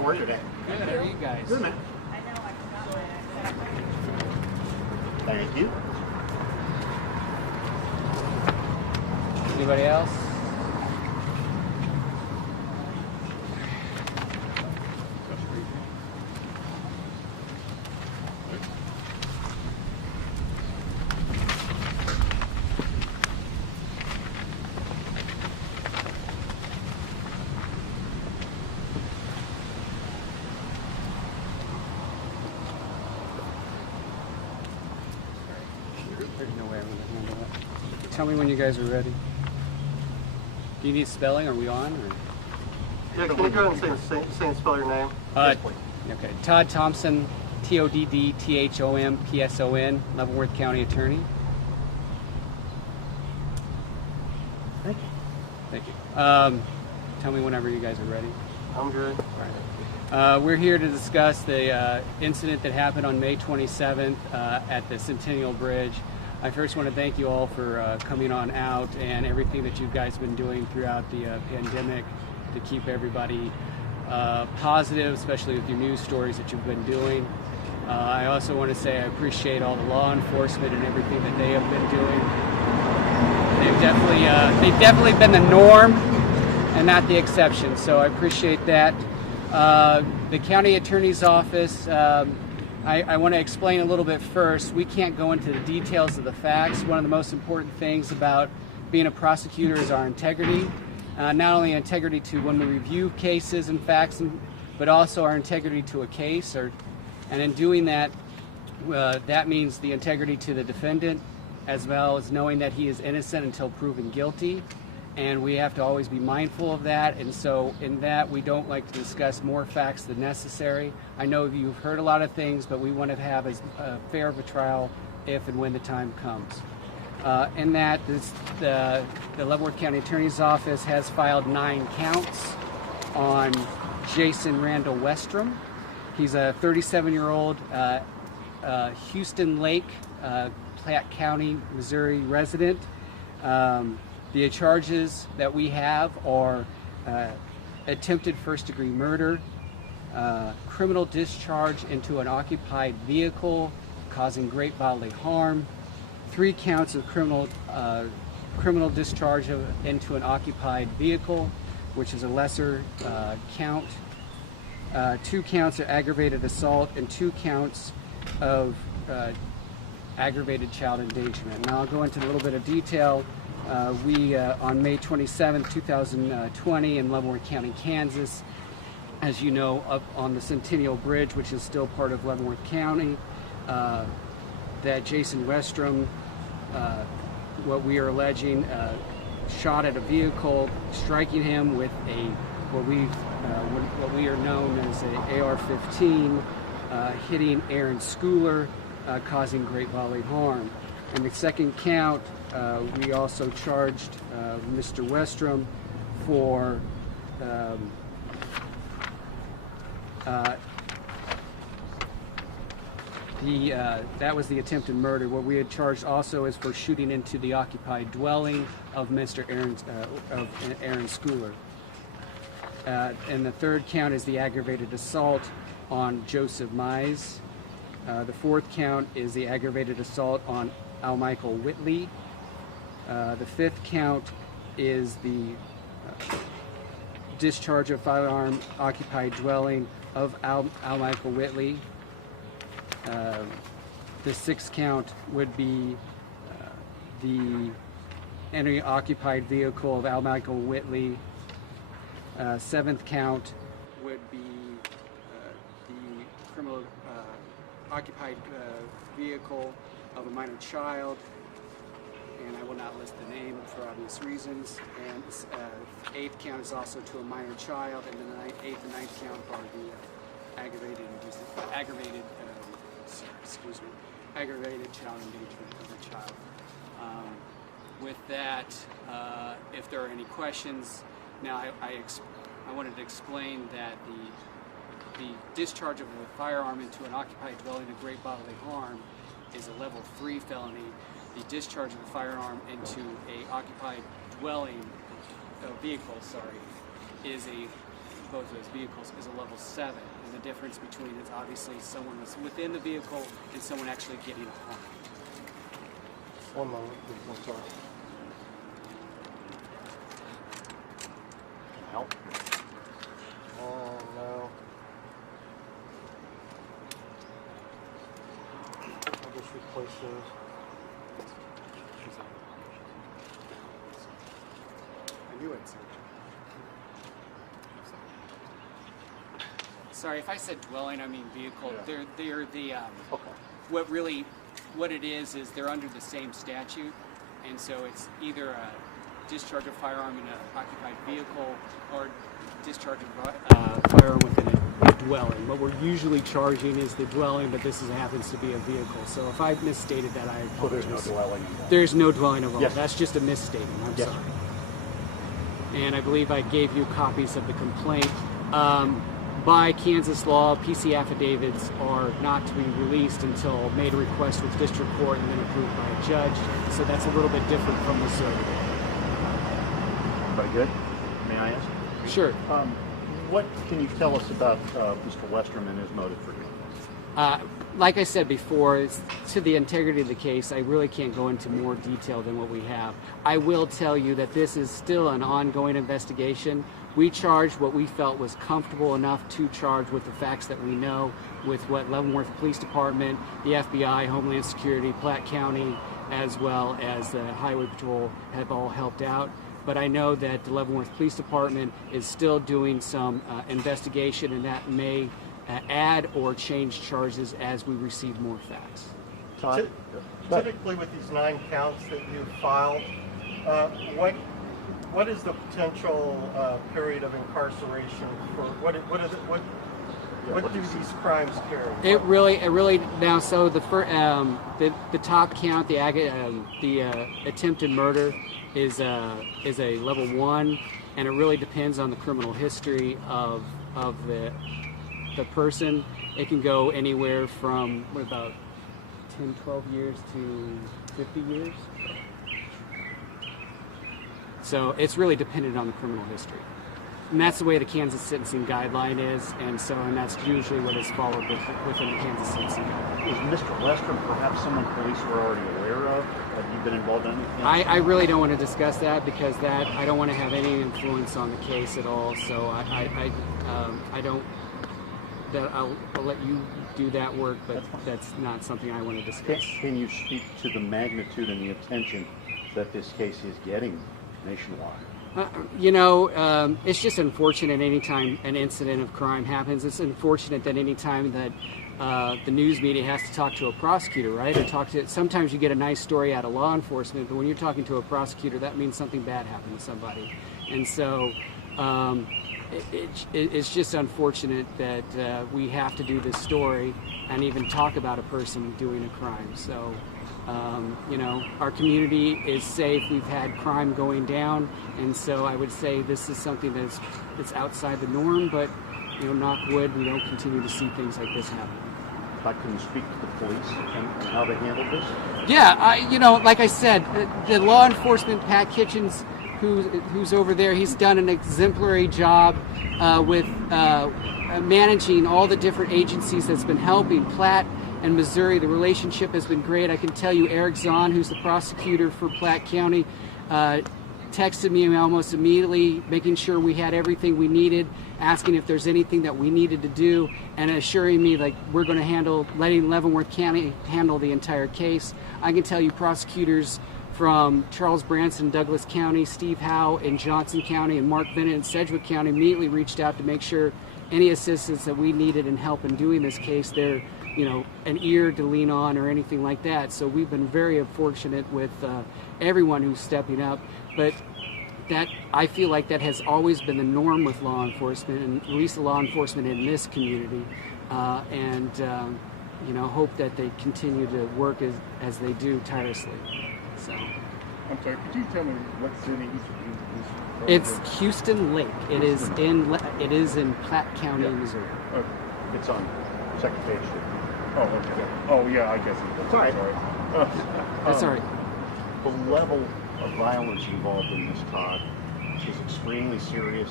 How are you today? Good. How are you guys? Good, man. Thank you. Anybody else? There's no way I'm going to handle that. Tell me when you guys are ready. Do you need spelling? Are we on? Or? Yeah, can you go ahead and say and spell your name? Okay. Todd Thompson, Toddthomson, Leavenworth County Attorney. Thank you. Thank you. Tell me whenever you guys are ready. I'm good. All right. We're here to discuss the incident that happened on May 27th at the Centennial Bridge. I first want to thank you all for coming on out and everything that you guys have been doing throughout the pandemic to keep everybody positive, especially with your news stories that you've been doing. I also want to say I appreciate all the law enforcement and everything that they have been doing. They've definitely been the norm and not the exception, so I appreciate that. The county attorney's office, I want to explain a little bit first. We can't go into the details of the facts. One of the most important things about being a prosecutor is our integrity. Not only integrity to when we review cases and facts, but also our integrity to a case. And in doing that, that means the integrity to the defendant, as well as knowing that he is innocent until proven guilty. And we have to always be mindful of that. And so in that, we don't like to discuss more facts than necessary. I know you've heard a lot of things, but we want to have as fair of a trial if and when the time comes. In that, the Leavenworth County Attorney's Office has filed 9 counts on Jason Randall Westrom. He's a 37-year-old Houston Lake, Platte County, Missouri resident. The charges that we have are attempted first-degree murder, criminal discharge into an occupied vehicle causing great bodily harm, 3 counts of criminal discharge into an occupied vehicle, which is a lesser count, 2 counts of aggravated assault, and 2 counts of aggravated child endangerment. Now I'll go into a little bit of detail. We, on May 27, 2020 in Leavenworth County, Kansas, as you know, up on the Centennial Bridge, which is still part of Leavenworth County, that Jason Westrom, what we are alleging, shot at a vehicle, striking him with what we are known as a AR-15, hitting Aaron Schooler, causing great bodily harm. And the second count, we also charged Mr. Westrom for that was the attempted murder. What we had charged also is for shooting into the occupied dwelling of Mr. Aaron Schooler. And the third count is the aggravated assault on Joseph Mize. The fourth count is the aggravated assault on Al Michael Whitley. The fifth count is the discharge of firearm occupied dwelling of Al Michael Whitley. The sixth count would be the entering occupied vehicle of Al Michael Whitley. Seventh count would be the criminal occupied vehicle of a minor child, and I will not list the name for obvious reasons. And eighth count is also to a minor child, and then the eighth and ninth count are the aggravated child endangerment of a child. With that, if there are any questions, now I wanted to explain that the discharge of a firearm into an occupied dwelling of great bodily harm is a level 3 felony. The discharge of a firearm into a occupied dwelling vehicle, is a both of those vehicles is a level 7, and the difference between is obviously someone was within the vehicle and someone actually getting harmed. One moment, please. I'm sorry. Help. No. I'll just replace those. I knew it. Sorry, if I said dwelling, I mean vehicle. Yeah. They're the Okay. what it is they're under the same statute, and so it's either a discharge of firearm in an occupied vehicle or discharge of firearm within a dwelling. What we're usually charging is the dwelling, but this happens to be a vehicle. So if I misstated that, I apologize. So there's no dwelling involved? There's no dwelling involved. Yes. That's just a misstatement. I'm Yes. sorry. And I believe I gave you copies of the complaint. By Kansas law, PC affidavits are not to be released until made a request with district court and then approved by a judge. So that's a little bit different from Missouri. Very good. May I ask? Sure. What can you tell us about Mr. Westrom and his motive for doing this? Like I said before, it's to the integrity of the case, I really can't go into more detail than what we have. I will tell you that this is still an ongoing investigation. We charged what we felt was comfortable enough to charge with the facts that we know, with what Leavenworth Police Department, the FBI, Homeland Security, Platte County, as well as the Highway Patrol have all helped out. But I know that the Leavenworth Police Department is still doing some investigation, and that may add or change charges as we receive more facts. Todd? Typically, with these 9 counts that you filed, what is the potential period of incarceration for what do these crimes carry? It really now. So the top count, the attempted murder is a level 1, and it really depends on the criminal history of the person. It can go anywhere from about 10, 12 years to 50 years. So it's really dependent on the criminal history. And that's the way the Kansas sentencing guideline is, and that's usually what is followed within the Kansas sentencing guideline. Is Mr. Westrom perhaps someone police were already aware of? Have you been involved in anything? I really don't want to discuss that because I don't want to have any influence on the case at all. So I don't. I'll let you do that work, but that's not something I want to discuss. Can you speak to the magnitude and the attention that this case is getting nationwide? It's just unfortunate any time an incident of crime happens. It's unfortunate that any time that the news media has to talk to a prosecutor, right? Or sometimes you get a nice story out of law enforcement, but when you're talking to a prosecutor, that means something bad happened to somebody. And so it's just unfortunate that we have to do this story and even talk about a person doing a crime. So, our community is safe. We've had crime going down, and so I would say this is something that's outside the norm, but, knock wood, we don't continue to see things like this happen. But can you speak to the police and how they handled this? Yeah, like I said, the law enforcement, Pat Kitchens, who's over there, he's done an exemplary job with managing all the different agencies that's been helping Platte and Missouri. The relationship has been great. I can tell you Eric Zahn, who's the prosecutor for Platte County, texted me almost immediately, making sure we had everything we needed, asking if there's anything that we needed to do, and assuring me like we're going to letting Leavenworth County handle the entire case. I can tell you prosecutors from Charles Branson, Douglas County, Steve Howe in Johnson County, and Mark Bennett in Sedgwick County immediately reached out to make sure any assistance that we needed in help in doing this case, they're an ear to lean on or anything like that. So we've been very fortunate with everyone who's stepping up. But I feel like that has always been the norm with law enforcement, and at least the law enforcement in this community. Hope that they continue to work as they do tirelessly. So. I'm sorry, could you tell me what city each of you is from? It's Houston Lake. It is in Platte County, Missouri. Okay. It's on second page. Oh, okay. Oh, yeah, I guess it's all right. That's all right. The level of violence involved in this, Todd, is extremely serious.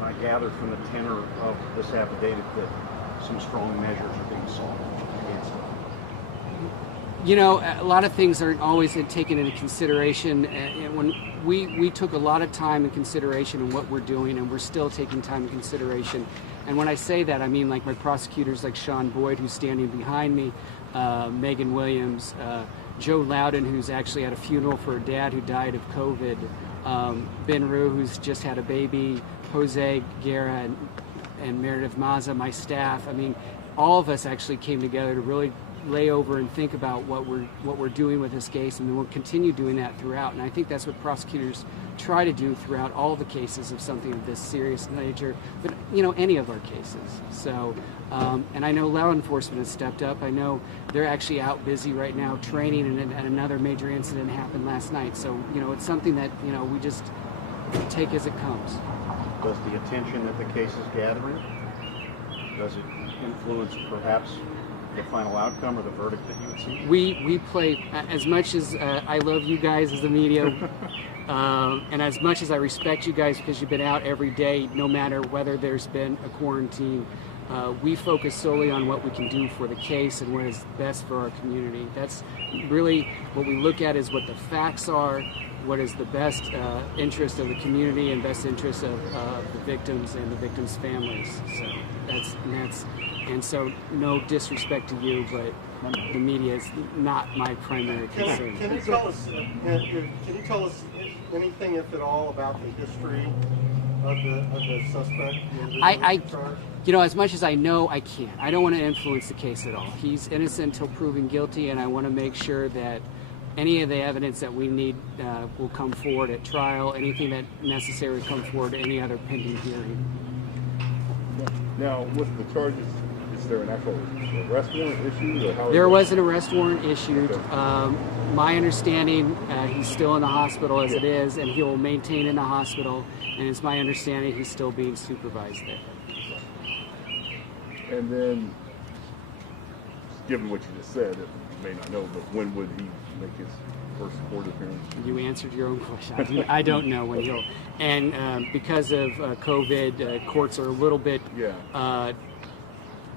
And I gather from the tenor of this affidavit that some strong measures are being sought against him. You know, a lot of things aren't always taken into consideration. And when we took a lot of time and consideration in what we're doing, and we're still taking time and consideration. And when I say that, I mean like my prosecutors, like Sean Boyd, who's standing behind me, Megan Williams, Joe Loudon, who's actually at a funeral for a dad who died of COVID, Ben Rue, who's just had a baby, Jose Guerra, and Meredith Maza, my staff. I mean, all of us actually came together to really lay over and think about what we're doing with this case, and then we'll continue doing that throughout. And I think that's what prosecutors try to do throughout all the cases of something of this serious nature, but you know, any of our cases. So, and I know law enforcement has stepped up. I know they're actually out busy right now training, and another major incident happened last night. So, you know, it's something that, you know, we just take as it comes. Does the attention that the case is gathering, does it influence perhaps the final outcome or the verdict that you would see? We play, as much as I love you guys as the media, and as much as I respect you guys because you've been out every day, no matter whether there's been a quarantine, we focus solely on what we can do for the case and what is best for our community. That's really what we look at, is what the facts are, what is the best interest of the community and best interest of the victims and the victims' families. So and so no disrespect to you, but the media is not my primary concern. Can you tell us anything, if at all, about the history of the suspect? You know, as much as I know, I can't. I don't want to influence the case at all. He's innocent until proven guilty, and I want to make sure that any of the evidence that we need will come forward at trial. Anything that necessary come forward at any other pending hearing. Now, with the charges, is there an actual arrest warrant issued, or how? There was an arrest warrant issued. My understanding, he's still in the hospital as it is, and he will maintain in the hospital. And it's my understanding he's still being supervised there. And then, given what you just said, you may not know, but when would he make his first court appearance? You answered your own question. I don't know when he'll. And because of COVID, courts are a little bit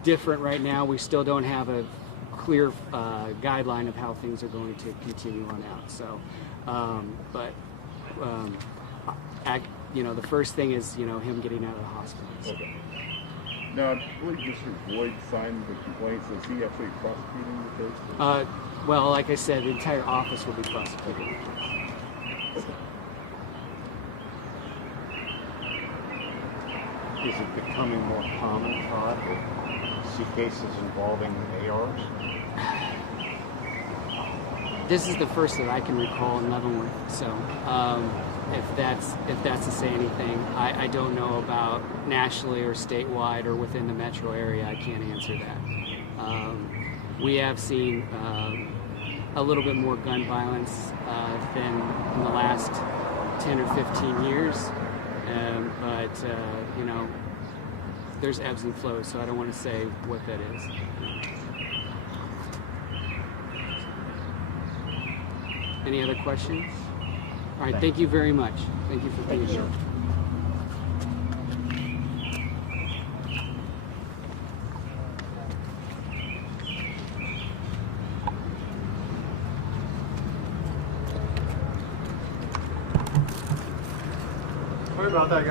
different right now. We still don't have a clear guideline of how things are going to continue on out. So, you know, the first thing is, you know, him getting out of the hospital. So. Okay. Now, I believe Mr. Boyd signed the complaints. Is he actually prosecuting the case? Well, like I said, the entire office will be prosecuting. Is it becoming more common, Todd, to see cases involving ARs? This is the first that I can recall in Leavenworth. So, if that's to say anything, I don't know about nationally or statewide or within the metro area. I can't answer that. We have seen a little bit more gun violence than in the last 10 or 15 years, but you know, there's ebbs and flows, so I don't want to say what that is. Any other questions? All right, thank you very much. Thank you for being here. Sorry about that, guys.